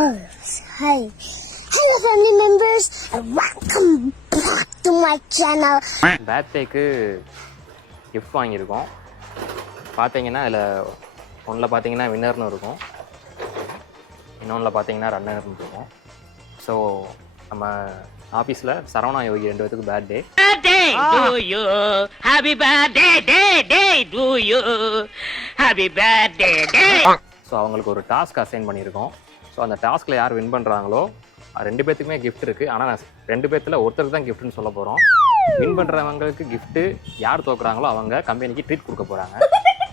Oh, hi. Hello family members and welcome back to my channel. பர்த்டேக்கு gift வாங்கியிருக்கோம். பார்த்தீங்கன்னா அதில் ஒன்றில் பார்த்தீங்கன்னா வின்னர்னு இருக்கும், இன்னொன்றில் பார்த்தீங்கன்னா ரன்னர்னு இருக்கும். ஸோ நம்ம ஆஃபீஸில் சரவணா யோகி 2 பேத்துக்கு பர்த்டே. ஸோ அவங்களுக்கு ஒரு டாஸ்க் அசைன் பண்ணியிருக்கோம். ஸோ அந்த டாஸ்கில் யார் வின் பண்ணுறாங்களோ 2 பேத்துக்குமே கிஃப்ட் இருக்குது. ஆனால் நான் 2 பேத்தில் ஒருத்தருக்கு தான் கிஃப்ட்னு சொல்ல போகிறோம். வின் பண்ணுறவங்களுக்கு கிஃப்ட்டு, யார் தோக்குறாங்களோ அவங்க கம்பெனிக்கு ட்ரீட் கொடுக்க போகிறாங்க.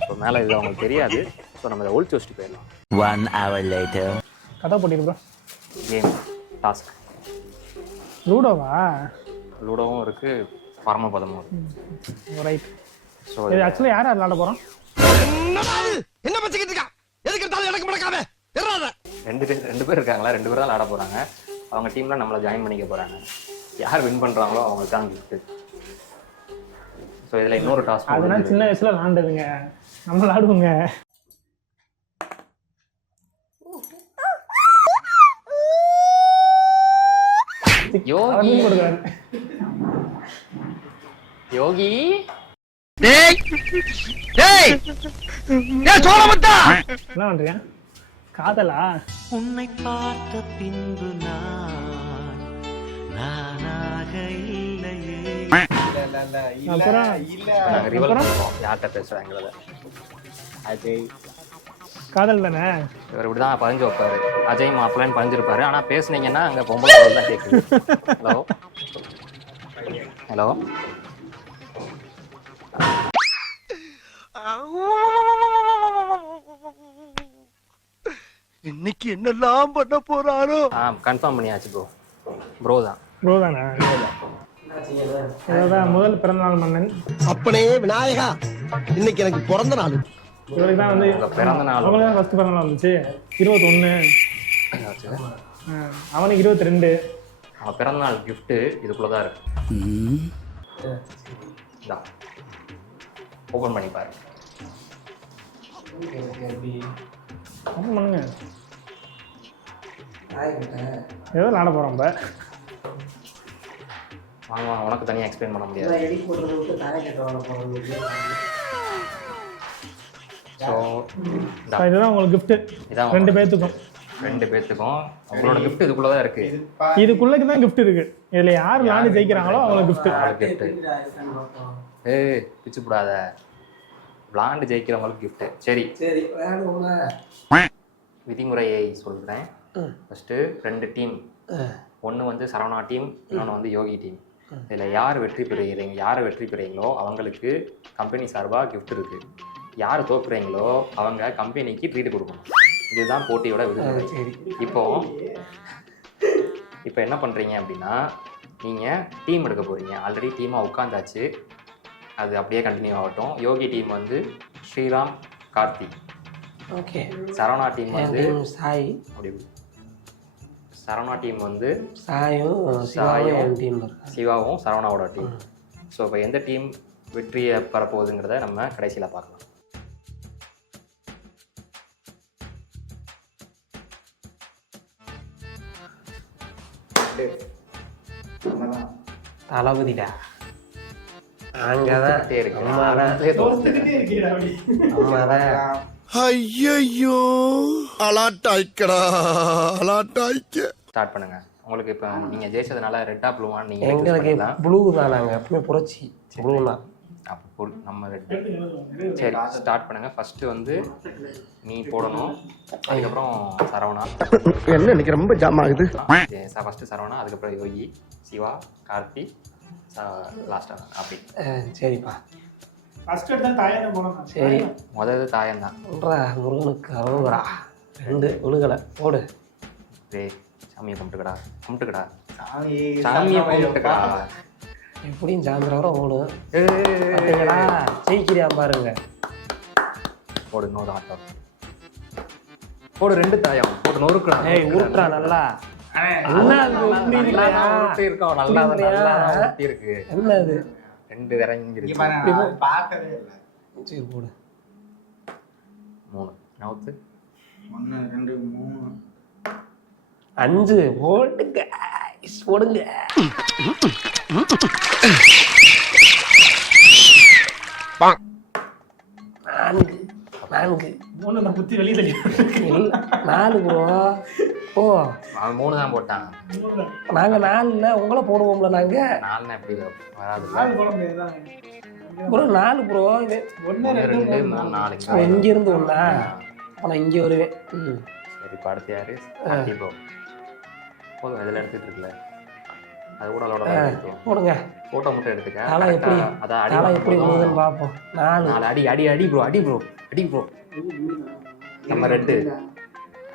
ஸோ மேலே இது அவங்களுக்கு தெரியாது. ஸோ நம்ம இதை ஒழிச்சு வச்சுட்டு போயிடலாம். 1 hour later. கதை போட்டிருக்கோம். Game task லூடோவா? லூடோவும் இருக்குது, பரமபதமும் இருக்குது. ரைட். ஸோ இது ஆக்சுவலாக யார் விளாட போகிறோம்? என்ன பச்சிக்கிட்டு இருக்கா? எதுக்கு எடுத்தாலும் எனக்கு முடக்காம எறாத. 2 பேர் இருக்காங்களா, 2 பேர் தான் விளாட போகிறாங்க. அவங்க டீமில் நம்மளை ஜாயின் பண்ணிக்க போகிறாங்க. யார் வின் பண்ணுறாங்களோ அவங்களுக்கு தான் கிஃப்ட்டு. ஸோ இதில் இன்னொரு டாஸ்க், அதெல்லாம் சின்ன வயசில் விளாண்டதுங்க, நம்ம விளாடுவோங்க. யோகி கொடுக்குறாரு. யோகி டேய் டேய் டேய் சோளமுத்தா, என்ன பண்றியா? காதலா? உன்னை பார்த்த பின்பு நானாக இல்லையே. அப்புறம் நாங்கள் ரிவல் பண்ணுவோம் யார்கிட்ட பேசுகிறாங்கிறத. அஜய் காதல் தானே. இவர் இப்படி தான் பதிஞ்சு வைப்பார். அஜய் மாப்பிள்ளைன்னு பதிஞ்சிருப்பாரு. ஆனால் பேசுனீங்கன்னா அங்கே பொம்பளை குரல் தான் கேட்குது. ஹலோ ஹலோ இன்னைக்கு என்னெல்லாம் பண்ண போறாரோ. கன்ஃபார்ம் பண்ணியாச்சு ப்ரோ. ப்ரோ தான். ப்ரோ தானே. இவர்தான் முதல் பிறந்தநாள் மன்னன். அப்பனே விநாயகா, இன்னைக்கு எனக்கு பிறந்த நாள். இவருக்கு தான் வந்து உங்கள் பிறந்த நாள் அவங்களுக்கு தான் ஃபர்ஸ்ட் பிறந்தநாள் வந்துச்சு. 21. அவனுக்கு 22. அவன் பிறந்த நாள் கிஃப்ட்டு இதுக்குள்ளே தான் இருக்கு. இதான் ஓப்பன் பண்ணி பாரு. ஓப்பன் பண்ணுங்க. ஏதோ விளாட போகிறோம் இப்போ. வாங்க வாங்க, உனக்கு தனியாக எக்ஸ்பிளைன் பண்ண முடியாது. ஸோ இதுதான் உங்களுக்கு கிஃப்ட்டு. இதான் 2 பேர்த்துக்கும். 2 பேர்த்துக்கும் உங்களோட கிஃப்ட் இதுக்குள்ளே தான் இருக்கு. இதுக்குள்ளக்கு தான் கிஃப்ட் இருக்கு. இதுல யார் விளாண்டு ஜெயிக்கிறாங்களோ அவங்களுக்கு கிஃப்ட். கிஃப்ட் ஏய் பிச்சு போடாத. விளாண்டு ஜெயிக்கிறவங்களுக்கு கிஃப்ட்டு. சரி விதிமுறையை சொல்கிறேன். ஃபஸ்ட்டு 2 டீம், ஒன்று வந்து சரவணா டீம், இன்னொன்று வந்து யோகி டீம். இதில் யார் வெற்றி பெறுறீங்களோ அவங்களுக்கு கம்பெனி சார்பாக கிஃப்ட் இருக்குது. யார் தோக்குறீங்களோ அவங்க கம்பெனிக்கு ட்ரீட் கொடுக்கணும். இதுதான் போட்டியோட விதிமுறை. இப்போ என்ன பண்ணுறீங்க அப்படின்னா, நீங்கள் டீம் எடுக்க போகிறீங்க. ஆல்ரெடி டீமாக உட்காந்தாச்சு, அது அப்படியே கண்டினியூ ஆகட்டும். யோகி டீம் வந்து ஸ்ரீராம், கார்த்தி. ஓகே. சரவணா டீம் வந்து சாய். அப்படி சரவணா டீம் வந்து சாயும் டீம், சிவாவும் சரவணாவோட டீம். ஸோ இப்போ எந்த டீம் வெற்றியை பெறப்போகுதுங்கிறத நம்ம கடைசியில் பார்க்கலாம். தளபதிடா. அங்கதான் ஐயோ அலாட்டாய்க்கடா அலாட்டாய்க்க. ஸ்டார்ட் பண்ணுங்க. உங்களுக்கு இப்போ நீங்கள் ஜெயிச்சதுனால ரெட்டா ப்ளூவான்னு நீங்கள் எங்களுக்கு ப்ளூ தான். நாங்கள் எப்பவுமே புரட்சி ப்ளூ தான். அப்போ நம்ம ரெட். சரி ஸ்டார்ட் பண்ணுங்க. ஃபர்ஸ்ட் வந்து நீ போடணும், அதுக்கப்புறம் சரவணா. என்ன இன்னைக்கு ரொம்ப ஜாம் ஆகுது. ஃபர்ஸ்ட் சரவணா, அதுக்கப்புறம் யோகி, சிவா, கார்த்தி, லாஸ்ட்டாக அப்படி. சரிப்பா. ஃபர்ஸ்ட் எடுத்து தாயனை போடணும். சரி முதல்ல தாயம் தான். முருகனுக்கு அருகுறா. 2 விழுகலை போடு. டேய் சாமியை கும்பிட்டுக்கடா. சாமியை கும்பிட்டுக்கடா. எப்படியும் சாயந்தரம் ஓடும். பார்த்தீங்களா, ஜெயிக்கிறியா பாருங்க. போடு இன்னொரு ஆட்டம் போடு. 2 தாயம் போட்டு நொறுக்கடா. ஏய் ஊற்றா நல்லா. இருக்கோம் நல்லா இருக்கு. என்ன அது 2 இறங்கிருக்கு. சரி போடு. 3 நவுத்து. 1 2 3 5 போடுங்க போடுங்க. 4 மூணு நான் புத்தி வெளியே தள்ளி 4 ப்ரோ. ஓ அவன் 3 தான் போட்டான். நாங்கள் 4 உங்களை போடுவோம்ல நாங்கள். 4னா எப்படி வராது போட முடியாதுதான். Bro 4 bro. இது 1 2 2 3 4 இங்கேருந்து ஒன்றா ஆனால் இங்கே வருவேன். சரி இப்போ அடுத்து யாரு ப்ரோ போதும் இதில் எடுத்துட்டு இருக்குல்ல அது கூட அதோட போடுங்க. ஃபோட்டோ மட்டும் எடுத்துக்க. தலை எப்படி அதான் தலை எப்படி போகுதுன்னு பார்ப்போம். 4 அடி அடி அடி ப்ரோ அடி ப்ரோ அடி ப்ரோ. நம்ம 2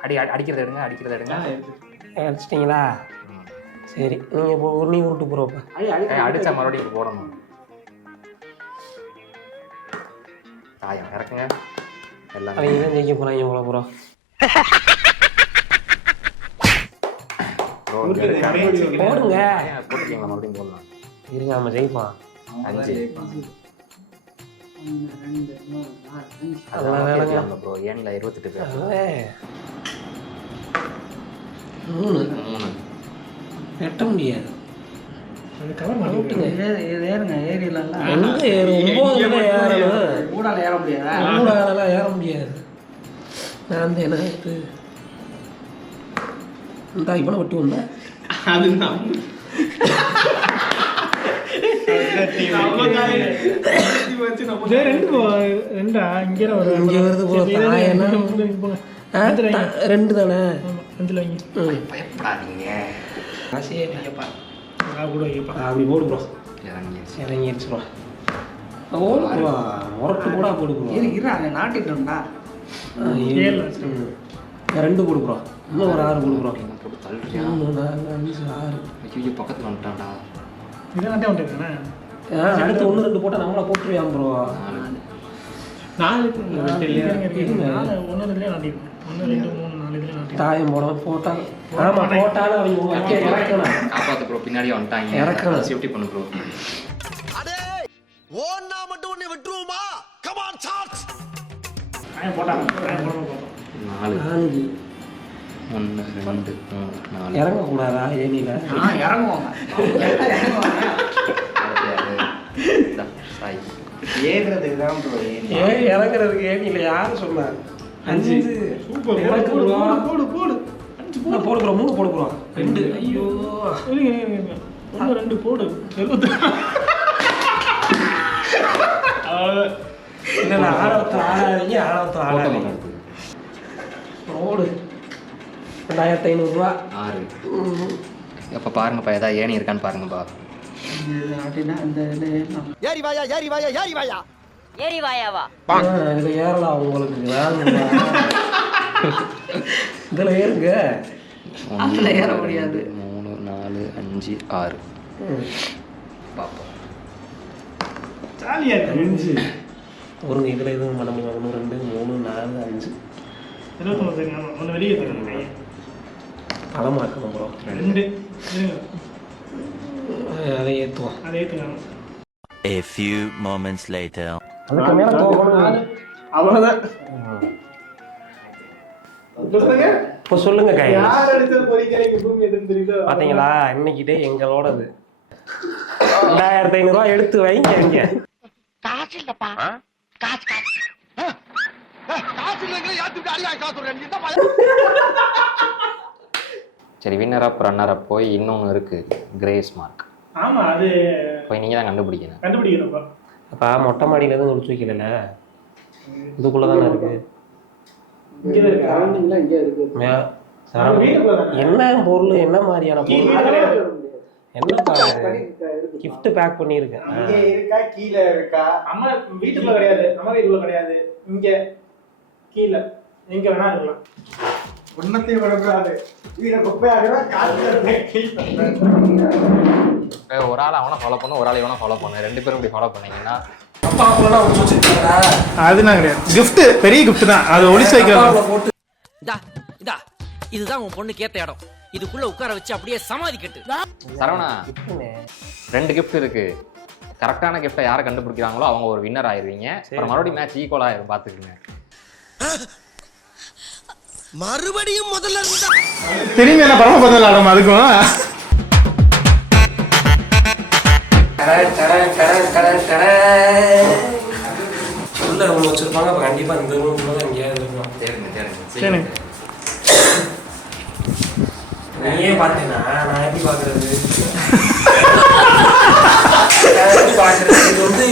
அடி அடிக்கிறத எடுங்க. அடிச்சிட்டிங்களா? சரி நீங்கள் இப்போ நீ உருட்டு ப்ரோ. அடிச்சா மறுபடியும் போடணும். தாயம் இறக்குங்க எல்லாம். அவங்க தான் ஜெயிக்க போகிறாங்க போல ப்ரோ. போடுங்க. போட்டுக்கீங்களா மறுபடியும் போடலாம். இருங்க நம்ம ஜெயிப்பான். 5 அதெல்லாம் வேலைங்க ப்ரோ. ஏன்ல 28 பேர். 3 3 வெட்ட முடியாது. அது கவர் மாட்டிட்டு ஏறுங்க ஏரியலாம் எங்கே ஏறும்? 9 ஏறணும். கூடால ஏற முடியாதா? கூடாலாம் ஏற முடியாது. நான் என்ன இந்த இவனை விட்டு வந்தேன். அது நம்ம ரெண்டா இங்கே ஒரு இங்கே வருது போல. தாயனா 2 தானே. 5 வைங்க. பயப்படாதீங்க. கூட வைப்பா. அப்படி போடு ப்ரோ. இறங்கிடுச்சு. இறங்கிடுச்சு ப்ரோ. ஓடு ப்ரோ. முரட்டு கூட போடு ப்ரோ. இரு அங்க நாட்டிட்டோம்டா. 2 போடு ப்ரோ. இன்னும் ஒரு 6 போடு ப்ரோ. போட்டு தள்ளுறியா? 3 4 5 6. ஐயோ பக்கத்தில் வந்துட்டான்டா. இதெல்லாம் வந்துட்டானே. அடுத்து 1 2 போட்டால் நம்மளை போட்டுருவான் ப்ரோ. 4 இருக்கு. 4 1 2 நாட்டிட்டு 1 2 3 4 இதுல நாட்டிட்டு தாயம் போட போட்டால் ஆமாம் போட்டாலும் அவங்க வைக்க இறக்கணும். காப்பாத்து ப்ரோ. பின்னாடி வந்துட்டாங்க. இறக்கணும். சேஃப்டி பண்ணு ப்ரோ. அடே ஓன்னா மட்டும் உன்னை விட்டுருவோமா? Come on charge. போட்டாங்க. போட்டோம். 4 4 1 2 3 4 இறங்கக்கூடாதா ஏனியில்? இறங்குவாங்க சாய் ஏறுறதுக்கு தான் ப்ரோ. இறங்குறதுக்கு ஏனியில் யார் சொன்னார்? 5 சூப்பர். இறக்கு போடு ப்ரோ. போடு போடு 5 போடு. போடு ப்ரோ. 3 போடு ப்ரோ. 2 ஐயோ இருங்க 1 2 போடு. இல்லை ஆழத்தில் ஆடாதீங்க. ஆழத்தில் ஆடாதீங்க. ரோடு 2500 ரூபா. 6 அப்போ பாருங்கப்பா ஏதாவது ஏணி இருக்கான்னு பாருங்கப்பா. அப்படின்னா இந்த ஏறி வாயா ஏறி வாயா ஏறி வாயா. ஏறி வாயாவா? இதில் ஏறலாம் உங்களுக்கு வேணுங்களா? இதில் ஏறுங்க. அதுல ஏற முடியாது. 3 4 5 6 பார்ப்போம். ஜாலியா இருக்கு. ஒரு இதில் எதுவும் பண்ண முடியும்? 1 2 3 4 5 29 ஆமா. ஒன்று வெளியே தரணும் கையை. பழமாக்கணும் ப்ரோ. 2 இருங்க. அதை ஏற்றுவோம். அதை ஏற்றுங்க. A few moments later. அதுக்கு மேலே போகணும். அவ்வளோதான். இப்போ சொல்லுங்க கை. யார் அடிச்சது பொறிக்கலைக்கு பூமி எதுன்னு தெரியுதோ? பார்த்தீங்களா இன்னைக்கு டே எங்களோடது. 2500 ரூபா எடுத்து வைங்க இங்க. காசு இல்லப்பா. காசு இல்லைங்களே யாத்துக்கு அடி வாங்கி காசு சொல்றேன். இந்த பையன் சரி வின்னர் அப் ரன்னர் அப் போய் இன்னொன்று இருக்கு கிரேஸ் மார்க். ஆமா அது போய் நீங்கள் தான் கண்டுபிடிக்கணும். கண்டுபிடிக்கிறப்பா. அப்போ மொட்டை மாடியில் எதுவும் ஒழிச்சு வைக்கல. இதுக்குள்ளே தானே இருக்கு. இங்கே இருக்கு. சரௌண்டிங்ல இங்கே இருக்கு. என்ன பொருள் என்ன மாதிரியான பொருள்? கிடையாது. என்னப்பா கிஃப்ட் பேக் பண்ணியிருக்கேன். இங்க இருக்கா கீழே இருக்கா? அம்மா வீட்டுக்குள்ள கிடையாது. அம்மா வீட்டுக்குள்ள கிடையாது. இங்க கீழே எங்க வேணா இருக்கலாம். ஒன்னத்தையும் வரக்கூடாது. வீட குப்பையாகிறா காசு ஒரு ஆள் அவனை ஃபாலோ பண்ணு, ஒரு ஆள் இவனை ஃபாலோ பண்ணு. 2 பேரும் இப்படி ஃபாலோ பண்ணீங்கன்னா அதுதான் கிடையாது. கிஃப்ட் பெரிய கிஃப்ட் தான். அது ஒளிச்சு வைக்கிறது. இதா இதுதான் உன் பொண்ணு கேட்ட இடம். இதுக்குள்ள உட்கார வச்சு அப்படியே சமாதி கட்டு. சரவணா 2 கிஃப்ட் இருக்கு. கரெக்டான கிஃப்ட்டை யாரை கண்டுபிடிக்கிறாங்களோ அவங்க ஒரு வின்னர் ஆயிருவீங்க. அப்புறம் மறுபடியும் மேட்ச் ஈக்குவல் ஆயிரும். பார்த்துக்குங்க. மறுபடியும் முதல்ல இருந்தா திரும்பி என்ன பரம பதில் ஆடும் அதுக்கும் உள்ள ரூம் வச்சிருப்பாங்க அப்ப கண்டிப்பா இந்த ரூம் தான் எங்கேயாவது இருக்கும். சரி நீயே பார்த்தேனா நான் எப்படி பாக்குறது? நான் எப்படி பாக்குறது? இது வந்து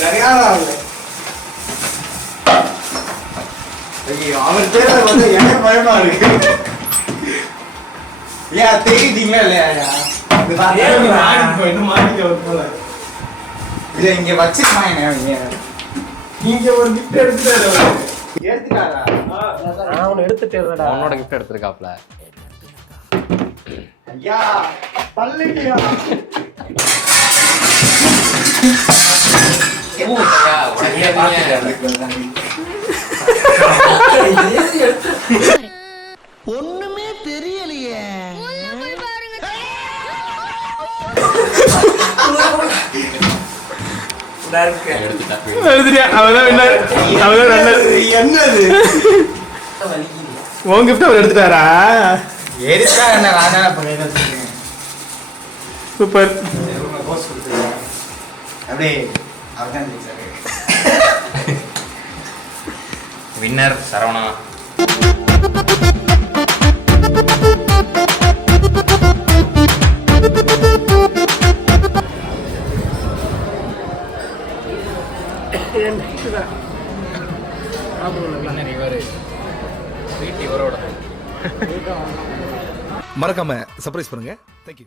சரியான அவர் பேர வந்து எனக்கு பயமா இருக்கு. ஏன் தேடிட்டீங்களா இல்லையா? இல்ல இங்க வச்சிருக்காங்க நீங்க ஒரு கிஃப்ட் எடுத்துட்டாரா? நான் அவனை எடுத்துட்டேன்டா. அவனோட கிஃப்ட் எடுத்திருக்காப்ல. ஐயா தள்ளிட்டியா? சரியா பாத்துட்டேன். ஒண்ணுமே தெரியலையே. எடுத்துட்டியா? அவதான் winner. அவதான் runner. என்னது உன் gift அவர் எடுத்துட்டாரா? எடுத்தா என்ன நானா பண்ணேன். சூப்பர். அப்படியே அவதான் ஜெயிச்சாரு. வின்னர் சரவணா. மறக்காம சர்ப்ரைஸ் பண்ணுங்க. தேங்க்யூ.